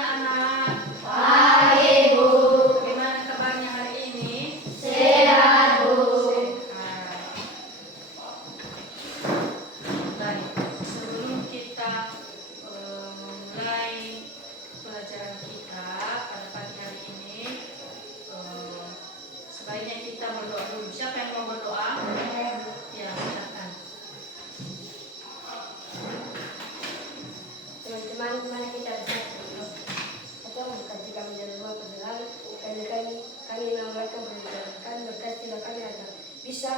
anak-anak? Baik, Bu. Bagaimana kabarnya hari ini? Sehat, Bu. Sehat. Baik, sebelum kita memulai pelajaran kita pada pagi hari ini, sebaiknya kita berdoa dulu. Siapa yang mau berdoa? Ya, silakan. Teman-teman, mari kita bersatu. Atau mengkaji kami di rumah pendengar, kami mengamalkan berdasarkan berkatilah kami agar bisa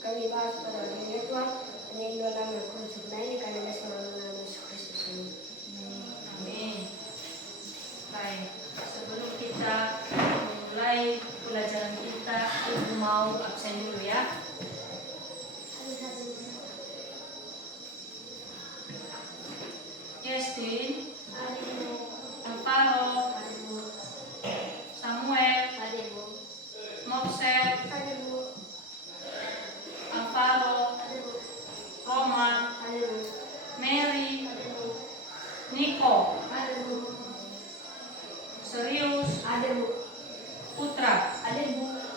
kami bahas pada hari ini Tuhan. Hanya Tuhan nama yang kurang sempurna ini kami bisa mengenal Yesus Kristus ini. Amin. Baik, sebelum kita mulai pelajaran kita, Ibu mau absen dulu ya. Justin, Alvaro, Samuel, Mopsel, Alvaro, Roman, Mary, Nico, Serius, Putra,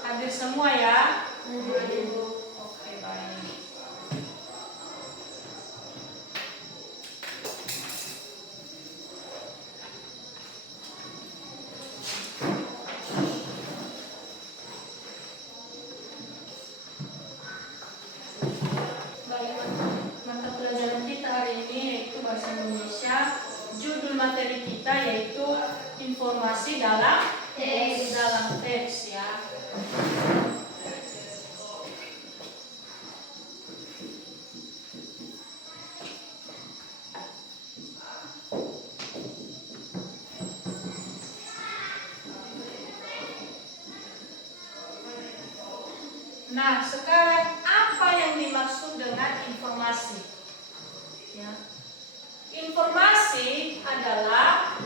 hadir semua ya. Oke, baik. Baik, mata pelajaran kita hari ini yaitu bahasa Indonesia. Judul materi kita yaitu informasi dalam teks ya. Nah, sekarang apa yang dimaksud dengan informasi? Ya. Informasi adalah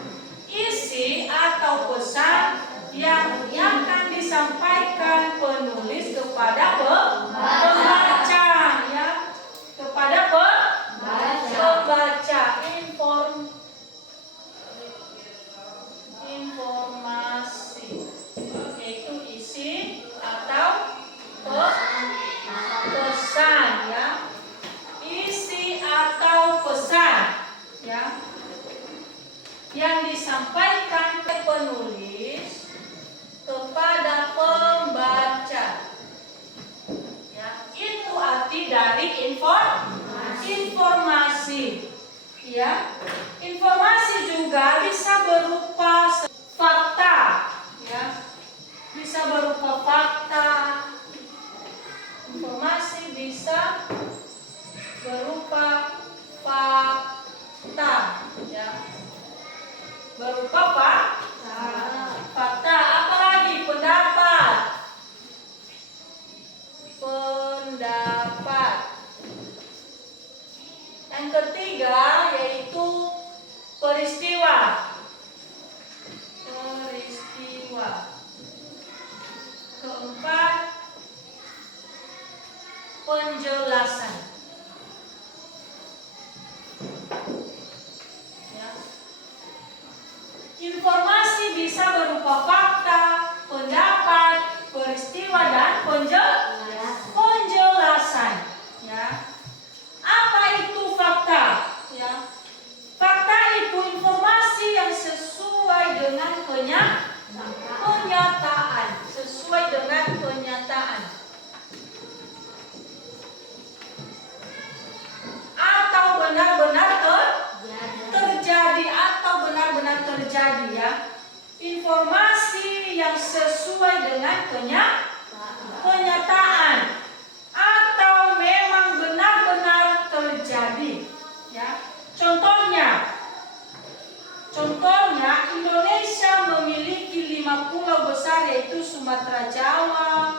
isi atau pesan yang akan disampaikan penulis kepada pembaca, ya, kepada pembaca. Informasi yaitu isi atau pesan, ya, isi atau pesan, ya, yang disampaikan ke penulis kepada pembaca, ya, itu arti dari informasi, ya. Informasi juga bisa berupa fakta, ya, bisa berupa fakta. Informasi bisa berupa fakta, ya, berupa fakta. Apalagi pendapat. Yang ketiga yaitu peristiwa. Keempat, penjelasan. Ya. Informasi bisa berupa fakta, pendapat, peristiwa dan penjelasan. Ya. Apa itu fakta? Ya. Fakta itu informasi yang sesuai dengan kenyataan, sesuai dengan kenyataan. Atau benar-benar terjadi atau benar-benar terjadi, ya. Informasi yang sesuai dengan kenyataan atau memang benar-benar terjadi, ya. Contohnya Indonesia memiliki 5 pulau besar yaitu Sumatera, Jawa,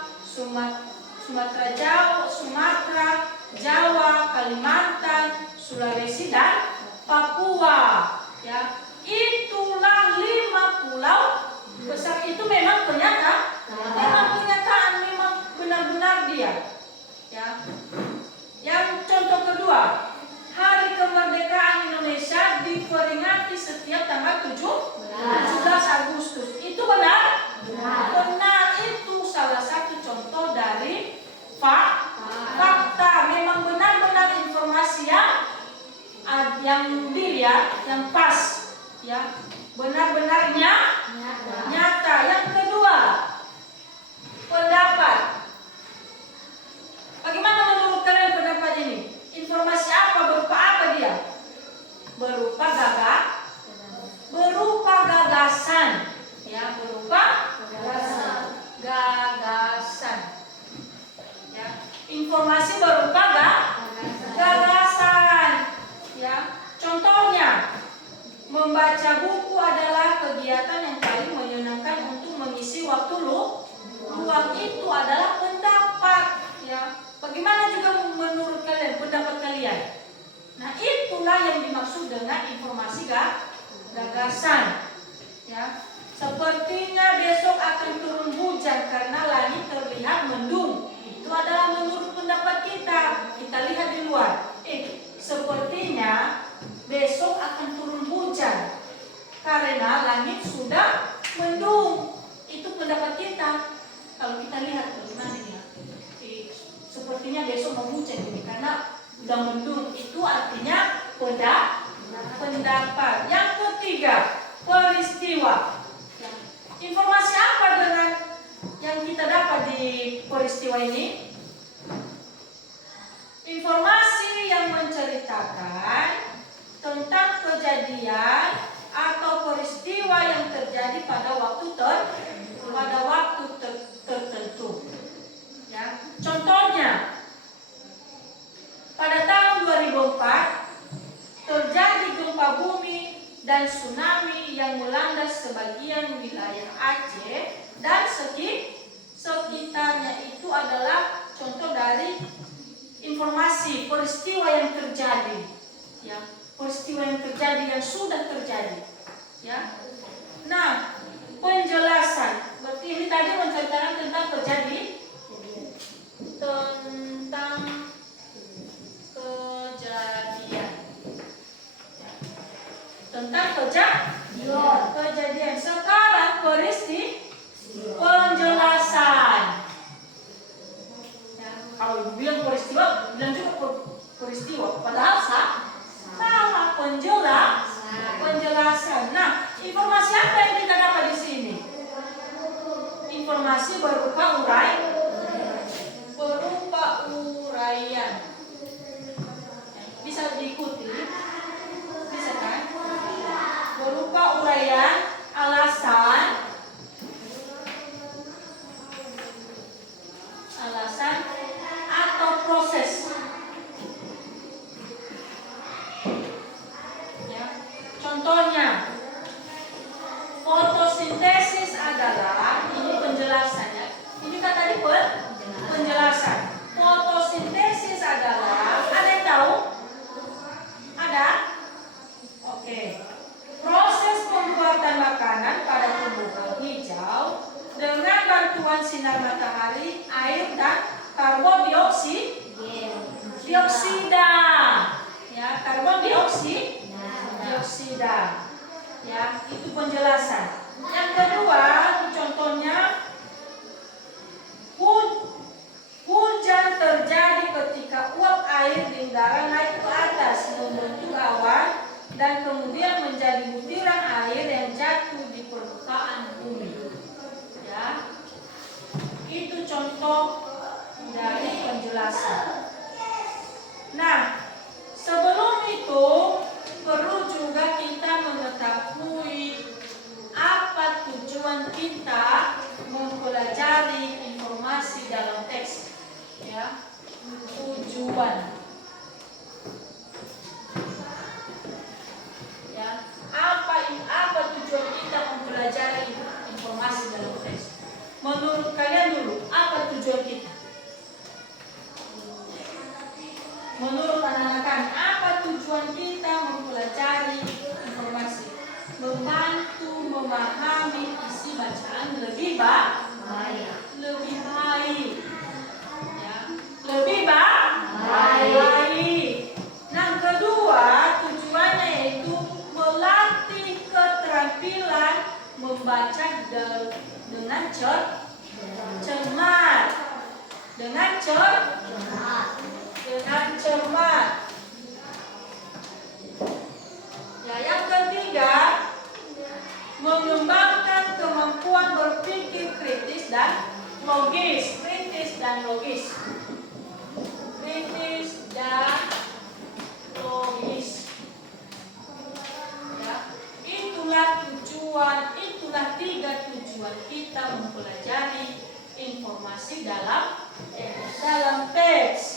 Kalimantan, Sulawesi dan Papua, ya. Itulah 5 pulau besar itu memang kenyataan, memang benar-benar dia, ya. Yang contoh kedua, Hari Kemerdekaan Indonesia diperingati setiap tanggal informasi berupa gagasan. Ya, contohnya membaca buku adalah kegiatan yang paling menyenangkan untuk mengisi waktu luang. Itu adalah pendapat. Ya, bagaimana juga menurut kalian pendapat kalian? Nah, itulah yang dimaksud dengan informasi gagasan. Ya, sepertinya besok akan turun hujan karena langit terlihat mendung. Itu adalah menurut pendapat kita. Kita lihat di luar. Sepertinya besok akan turun hujan karena langit sudah mendung. Itu pendapat kita. Kalau kita lihat bagaimana ya, sepertinya besok mau hujan ini karena sudah mendung. Itu artinya pendapat. Yang ketiga, peristiwa. Informasi apa dengan yang kita dapat di peristiwa ini? Informasi yang menceritakan tentang kejadian atau peristiwa yang terjadi pada waktu tertentu. Ya. Contohnya, pada tahun 2004 terjadi gempa bumi dan tsunami yang melanda sebagian wilayah Aceh dan sekitarnya. Itu adalah contoh dari informasi peristiwa yang terjadi. Ya, peristiwa yang terjadi yang sudah terjadi. Ya. Nah, penjelasan. Berarti ini tadi menceritakan tentang kejadian. Sekarang penjelasan. Ya, kalau bilang peristiwa, bilang juga peristiwa. Padahal salah penjelasan. Nah, informasi apa yang kita dapat di sini? Informasi berupa uraian. Bisa diikuti? Bisa kan? Berupa uraian, alasan atau proses. Ya. Contohnya, fotosintesis adalah, ini penjelasannya. Ini kan tadi penjelasan. Fotosintesis adalah, ada yang tahu? Ada? Oke. Proses pembuatan makanan pada tumbuhan hijau dengan bantuan sinar matahari, air, dan karbon dioksida. Ya, karbon dioksida. Ya, itu penjelasan. Yang kedua, contohnya hujan terjadi ketika uap air di udara naik ke atas membentuk awan dan kemudian menjadi butiran air yang jatuh di permukaan bumi. Ya, itu contoh dari penjelasan. Nah, sebelum itu perlu juga kita mengetahui apa tujuan kita mempelajari informasi dalam teks. Ya, tujuan. Ya, apa tujuan kita mempelajari informasi dalam teks? Menurut kalian dulu, apa tujuan kita? Menurut anak-anak kami, apa tujuan kita mempelajari informasi? Membantu memahami isi bacaan lebih baik. Ya, lebih baik. Nah, kedua, tujuannya yaitu melatih keterampilan membaca dengan cermat. Ya, yang ketiga, mengembangkan kemampuan berpikir kritis dan logis. Ya, itulah tiga tujuan kita mempelajari informasi dalam teks.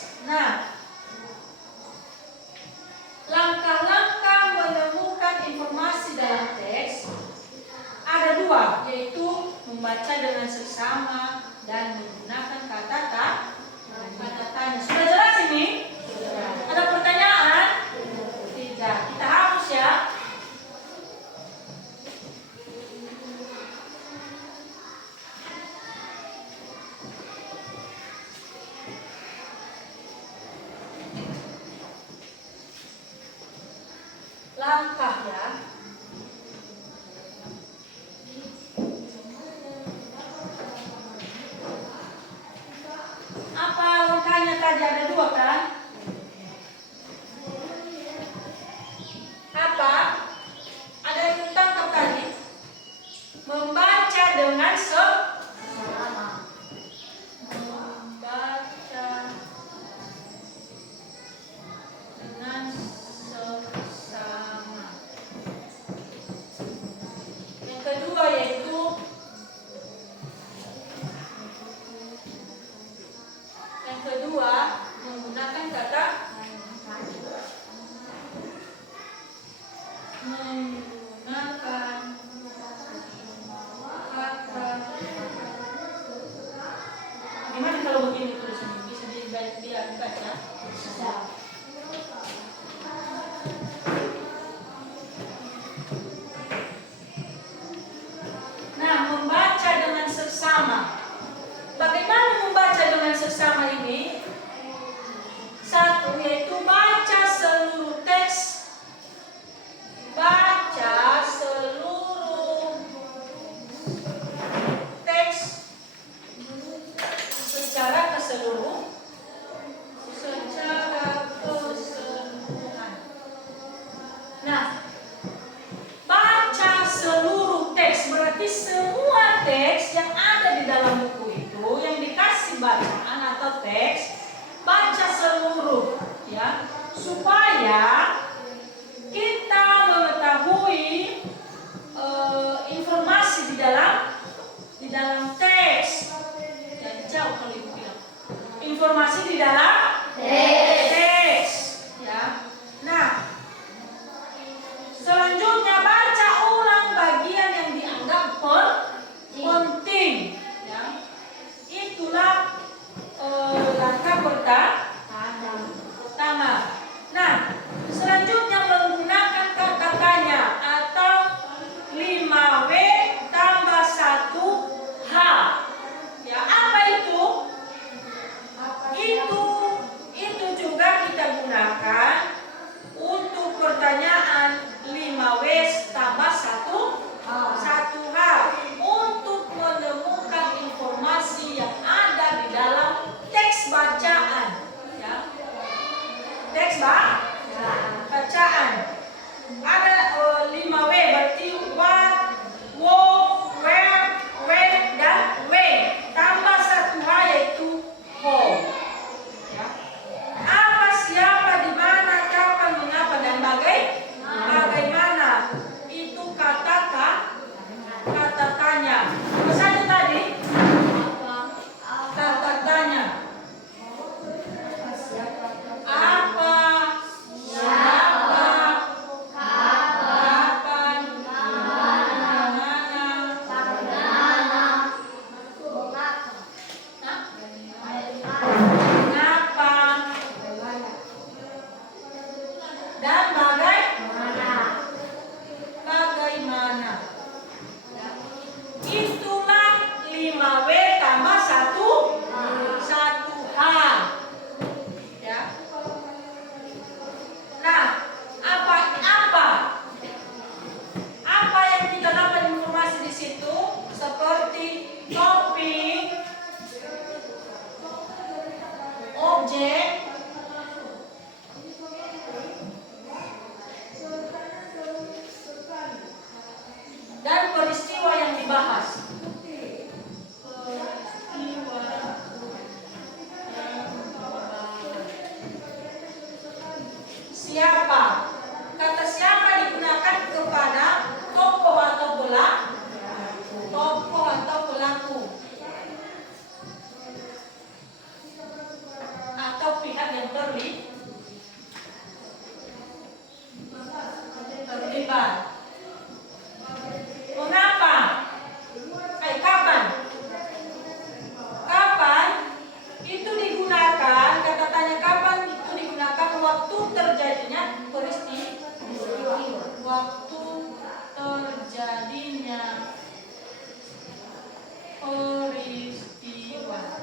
tadi ada dua kan? Apa? Ada yang tangkap tadi? Membaca dengan seksama. Membaca dengan seksama. Yang kedua yaitu menggunakan kata gimana kalau begini tulisannya? Bisa dibaca? Bisa. Nah, membaca dengan seksama. Bagaimana membaca dengan seksama ini? Satu, yaitu baca seluruh teks. Baca seluruh teks secara keseluruhan. Nah, baca seluruh teks berarti semua teks yang ada di dalam buku itu yang dikasih bacaan atau teks, baca seluruh, ya, supaya kita mengetahui informasi di dalam teks. Jadi jauh kalau ibu bilang informasi di dalam teks, ya. Nah, selanjutnya baca ulang bagian yang dianggap penting, ya. Itulah langkah pertama. Nah, selanjutnya menggunakan kata tanya atau 5W tambah 1H. Ya, apa itu? Itu juga kita gunakan untuk pertanyaan 5W tambah 1H untuk menemukan informasi yang ada di dalam teks bacaan, ya. Teks bacaan ada 5W berarti what, where, when, dan when tambah 1H yaitu how, ya. Apa, siapa, di mana, kapan, mengapa, dan bagaimana. Itu kata tanya. Apa saja tadi? Kata tanya. Apa, siapa, kapan, mengapa, dan bagaimana. Itulah 5W tambah 1H, ya. Nah, apa yang kita dapat informasi di situ seperti topik, objek, dan peristiwa yang dibahas. Siapa? Kata siapa digunakan kepada tokoh atau pelaku atau pihak yang terlibat. Mengapa? Kapan? Kapan itu digunakan? Kata tanya kapan itu digunakan waktu terjadinya peristiwa. Waktu terjadinya peristiwa.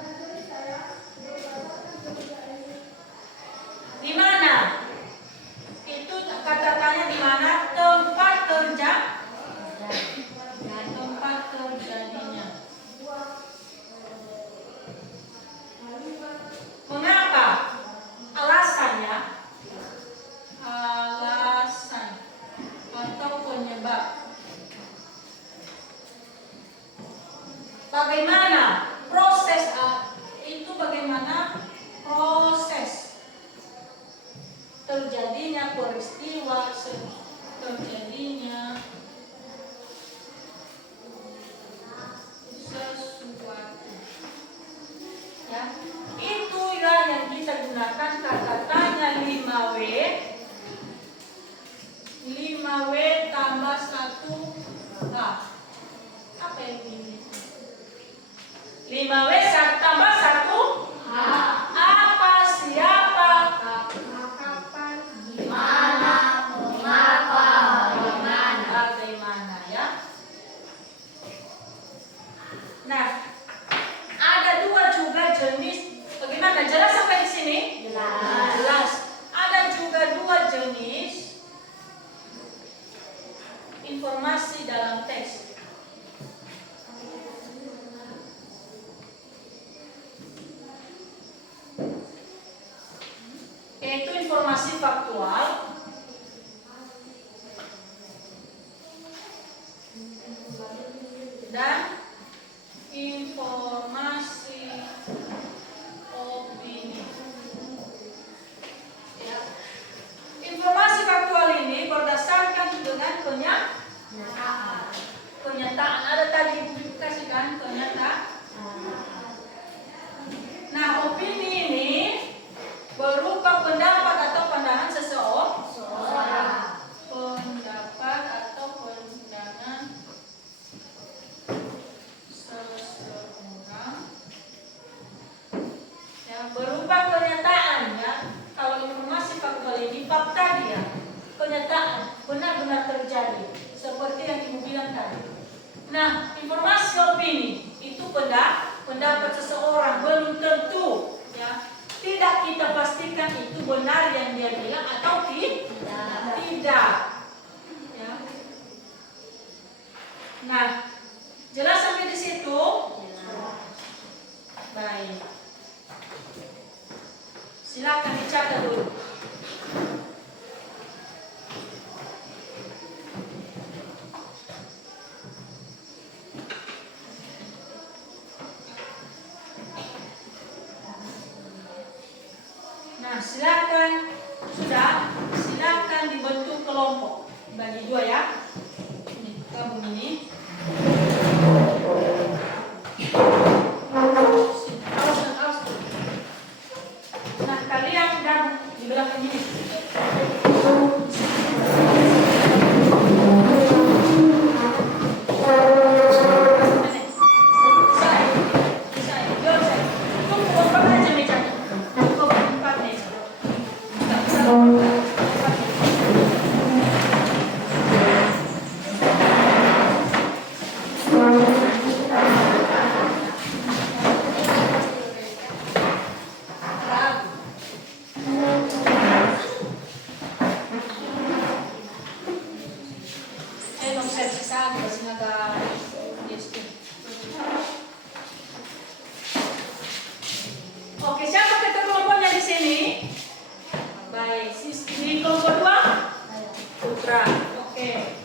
peristiwa terjadinya sesuatu. Ya, itu ya yang kita gunakan kata tanya 5W. 5W tambah 1H. Apa yang ini? 5W tambah 1H. Apa, siapa, kapan, Gimana, mengapa, bagaimana ya. Nah, ada dua juga jenis. Bagaimana? Jelas sampai di sini? Jelas. Ada juga dua jenis informasi dalam teks. Yaitu informasi faktual dan informasi opini. Ya. Informasi faktual ini berdasarkan dengan kenyataan. Ada tadi kasihkan kenyataan. Nah, opini ini berupa pendapat atau pandangan seseorang. Pendapat atau pandangan seseorang. Ya, berupa kenyataan ya. Kalau informasi faktual ini fakta dia, kenyataan, benar-benar terjadi seperti yang Ibu bilang tadi. Nah, informasi opini itu pendapat seseorang, belum tentu ya. Tidak kita pastikan itu benar yang dia bilang atau tidak. Ya. Nah, jelas sampai di situ? Baik. Silakan dicatat dulu. Nah, silakan dibentuk kelompok. Bagi dua ya. Ini, gabung ini. Awas. Nah, kalian gabung di belakang ini. Oke, siapa ketua kelompoknya di sini? Baik, di kelompok 2? Putra. Oke.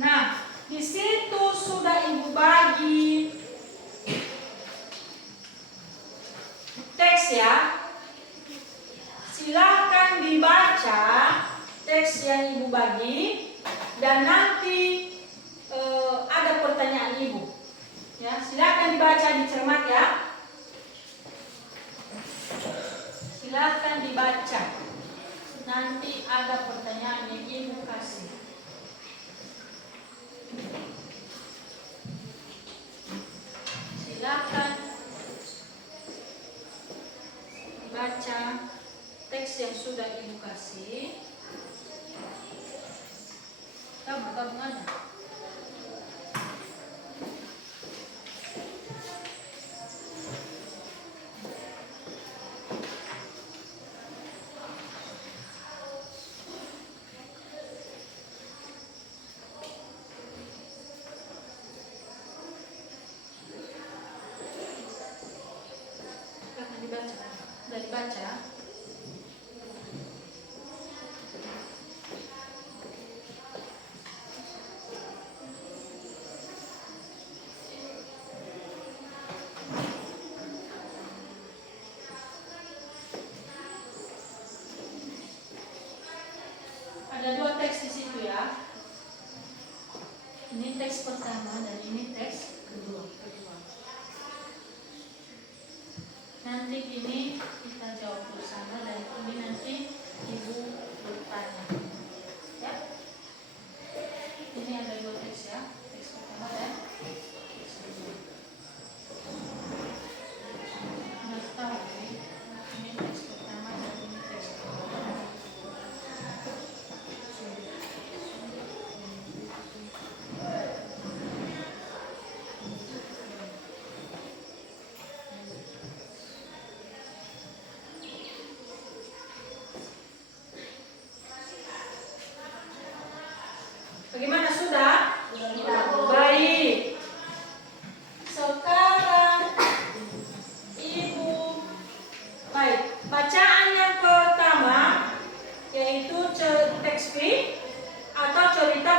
Nah, di situ sudah Ibu bagi teks ya. Silakan dibaca teks yang Ibu bagi dan nanti ada pertanyaan Ibu. Ya, silakan dibaca, dicermat ya. Silakan dibaca. Nanti ada pertanyaan yang Ibu kasih. Silakan baca teks yang sudah Ibu kasih. Gabung aja. Ini teks pertama dan ini teks kedua. Nanti ini kita jawab bersama dan ini nanti ibu bertanya. Ya. Ini ada dua teks ya, teks pertama dan teks kedua. Nah, tahu ini teks pertama dan ini teks kedua. Bagaimana, sudah? Baik. Sekarang ibu baik. Bacaan yang pertama yaitu teks atau cerita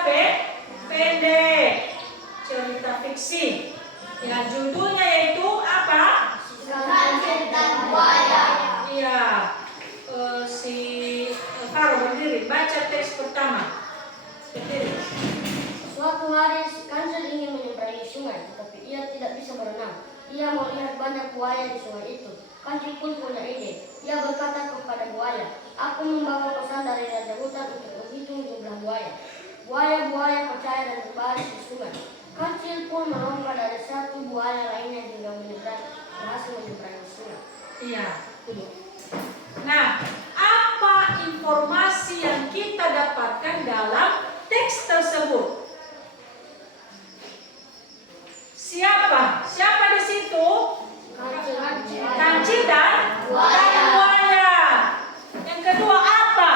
pendek. Cerita fiksi. Ya, judulnya yaitu apa? Kancil dan buaya. Iya. Si Faro berdiri baca teks pertama. Berdiri. Suatu hari si Kancil ingin menyeberangi sungai, tetapi ia tidak bisa berenang. Ia melihat banyak buaya di sungai itu. Kancil pun punya ide. Ia berkata kepada buaya, "Aku membawa pesan dari Raja Hutan untuk menghitung jumlah buaya." Buaya-buaya percaya dan berbaris di sungai. Kancil pun melompat dari satu buaya lainnya hingga berhasil menyeberangi sungai. Iya, dulu. Nah, apa informasi yang kita dapatkan dalam teks tersebut? Siapa? Siapa di situ? Kancil dan buaya. Yang kedua apa?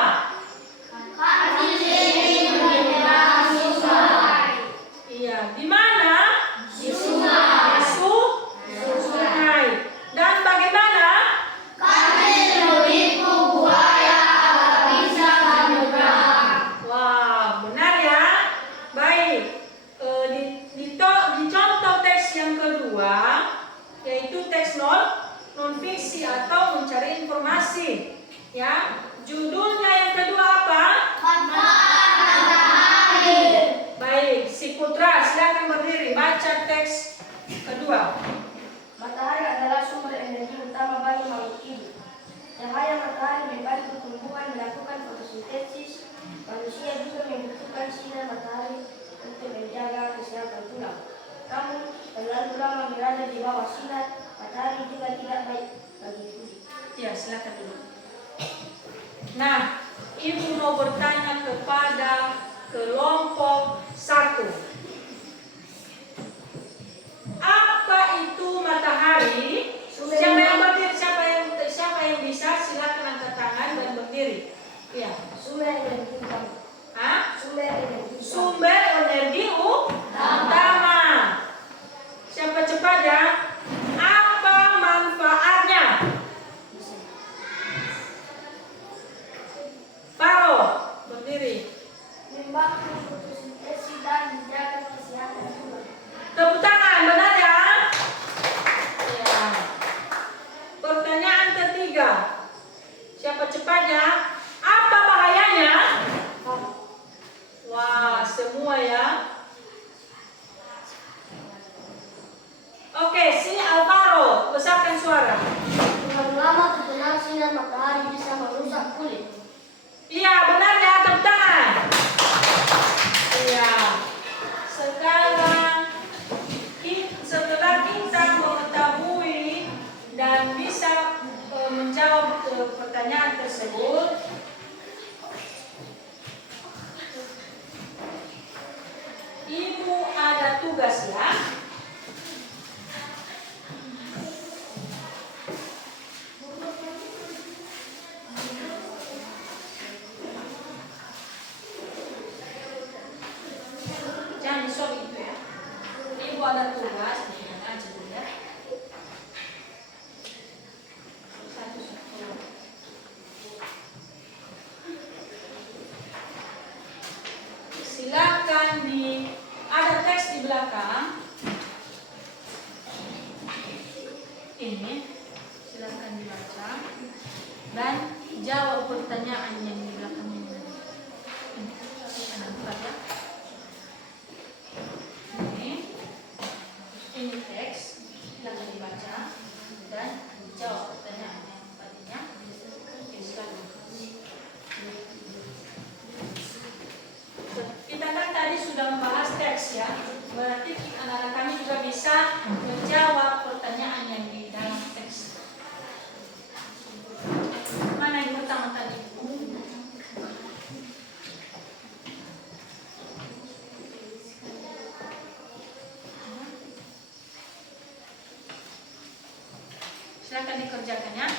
Iya, di mana? Di sungai. Sungai. Dan bagaimana? Wah, benar ya. Baik. Di contoh teks yang kedua, yaitu teks non fiksi atau mencari informasi. Ya, judulnya yang kedua apa? Baik, si Putra silakan berdiri baca teks kedua. Matahari adalah sumber energi utama bagi makhluk hidup. Cahaya matahari membantu tumbuhan melakukan fotosintesis. Manusia juga membutuhkan sinar matahari untuk menjaga kesehatan tulang. Namun, terlalu lama berada di bawah sinar matahari juga tidak baik bagi kulit. Ya, silakan dulu. Nah, ibu mau bertanya kepada kelompok 1. Apa itu matahari? Siapa yang berdiri? Siapa yang bisa? Silakan angkat tangan dan berdiri. Ya. Sumber energi utama. Hah? Sumber energi utama. Sumber energi utama. Siapa cepat ya? Apa manfaatnya? Faro, berdiri. Membantu fotosintesis dan menjaga kesehatan tulang. Tepuk tangan, benar ya? Ya. Pertanyaan ketiga. Siapa cepatnya? Apa bahayanya? Wah, semua ya. Oke, sini Alvaro, besarkan suara. Terlalu lama terkena sinar matahari bisa merusak kulit. Iya, benar ya, tepuk tangan. Iya. Sekarang setelah kita mengetahui dan bisa menjawab pertanyaan tersebut, ibu ada tugas ya. Jangan disuap itu ya. Ibu ada tugas, jangan aja dulu ya. Satu. Silakan ada teks di belakang. Ini silakan dibaca dan jawab pertanyaan yang di belakang ini. Ada 4 ya. bisa menjawab pertanyaan yang di dalam teks. Mana yang pertama tadi? Silakan dikerjakan ya.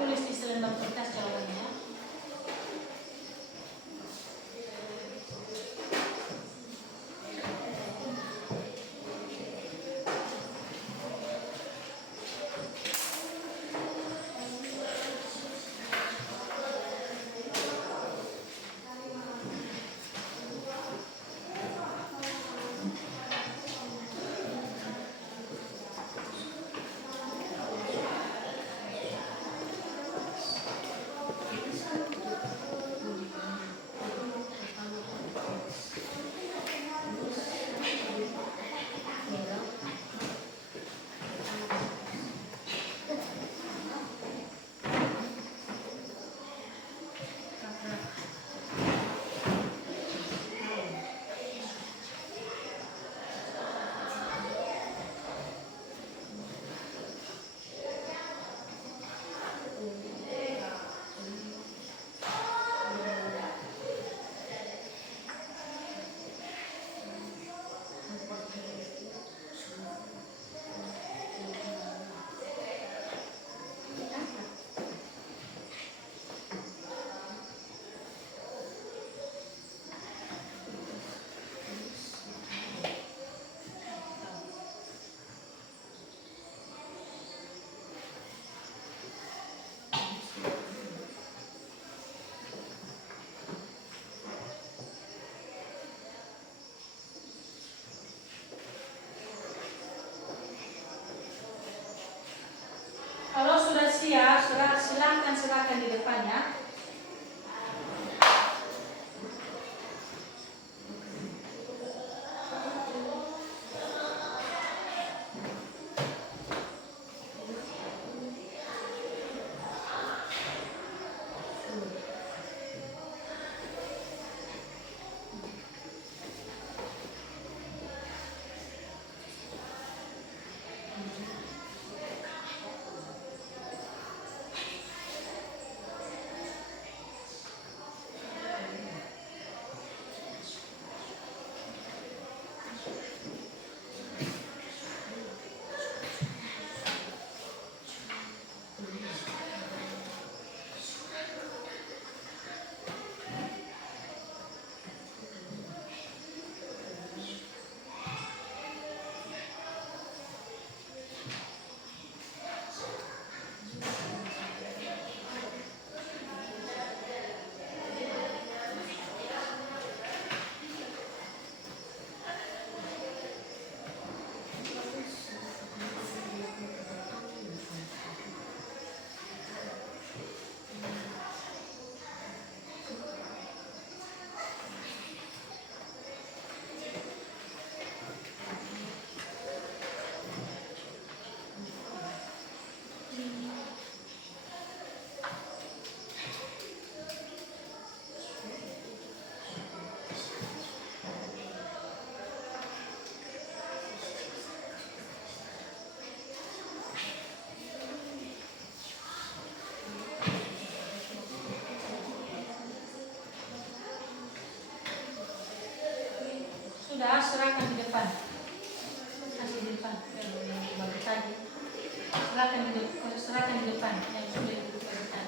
Tulis di selembar kertas jawabannya. Kalau sudah siap, silakan serahkan di depannya. serahkan di depan yang sudah duduk di depan.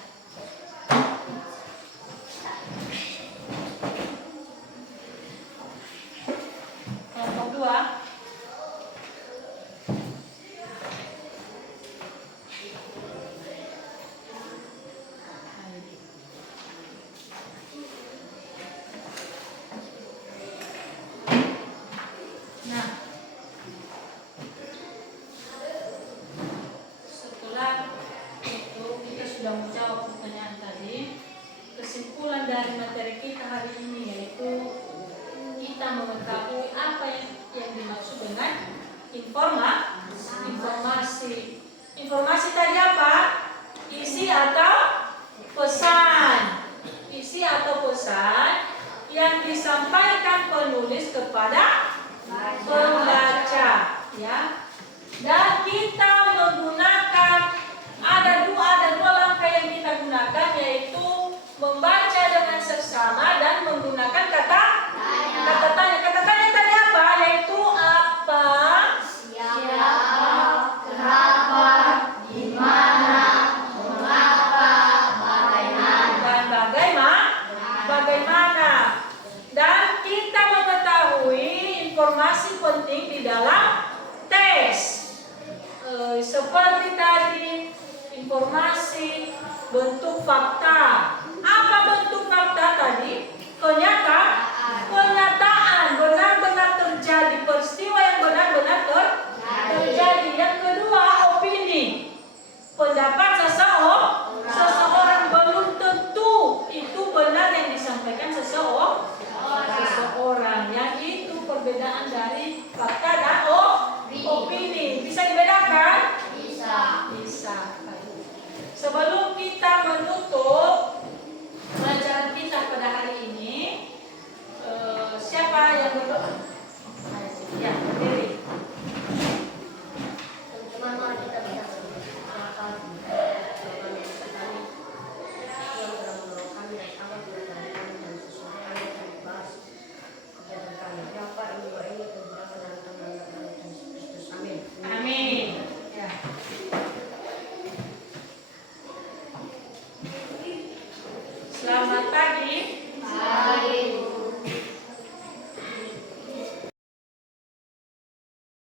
Kelompok 2. Nah, setelah itu kita sudah menjawab pertanyaan tadi. Kesimpulan dari materi kita hari ini yaitu kita mengetahui apa yang dimaksud dengan informasi. Informasi tadi apa? Isi atau pesan. Isi atau pesan yang disampaikan penulis kepada pembaca, ya. Dan kita menggunakan ada dua langkah yang kita gunakan, yaitu membaca dengan seksama dan menggunakan kata tanya. Kata tanya tadi apa? Yaitu apa, Siapa, kenapa, di mana, mengapa, bagaimana, dan bagaimana. Dan kita mengetahui informasi penting di dalam tes. Seperti tadi, informasi bentuk fakta. Apa bentuk fakta tadi? Kenyataan, benar-benar terjadi, peristiwa yang benar-benar terjadi. Yang kedua, opini, pendapat seseorang, belum tentu itu benar yang disampaikan seseorang. Yang itu perbedaan dari fakta dan opini. Bisa dibedakan? Bisa. Sebelum kita menutup pelajaran kita pada hari ini, siapa yang berdoa? Ya, berdiri. teman-teman, mari kita berdoa. Yang telah menolong kami dari awal kebenaran kami dan sesuai yang kami bahas kegiatan kami. Bapa yang doa ini terberapa dalam nama Tuhan Yesus Kristus. Amin. Amin. Ya. Selamat pagi. Pagi.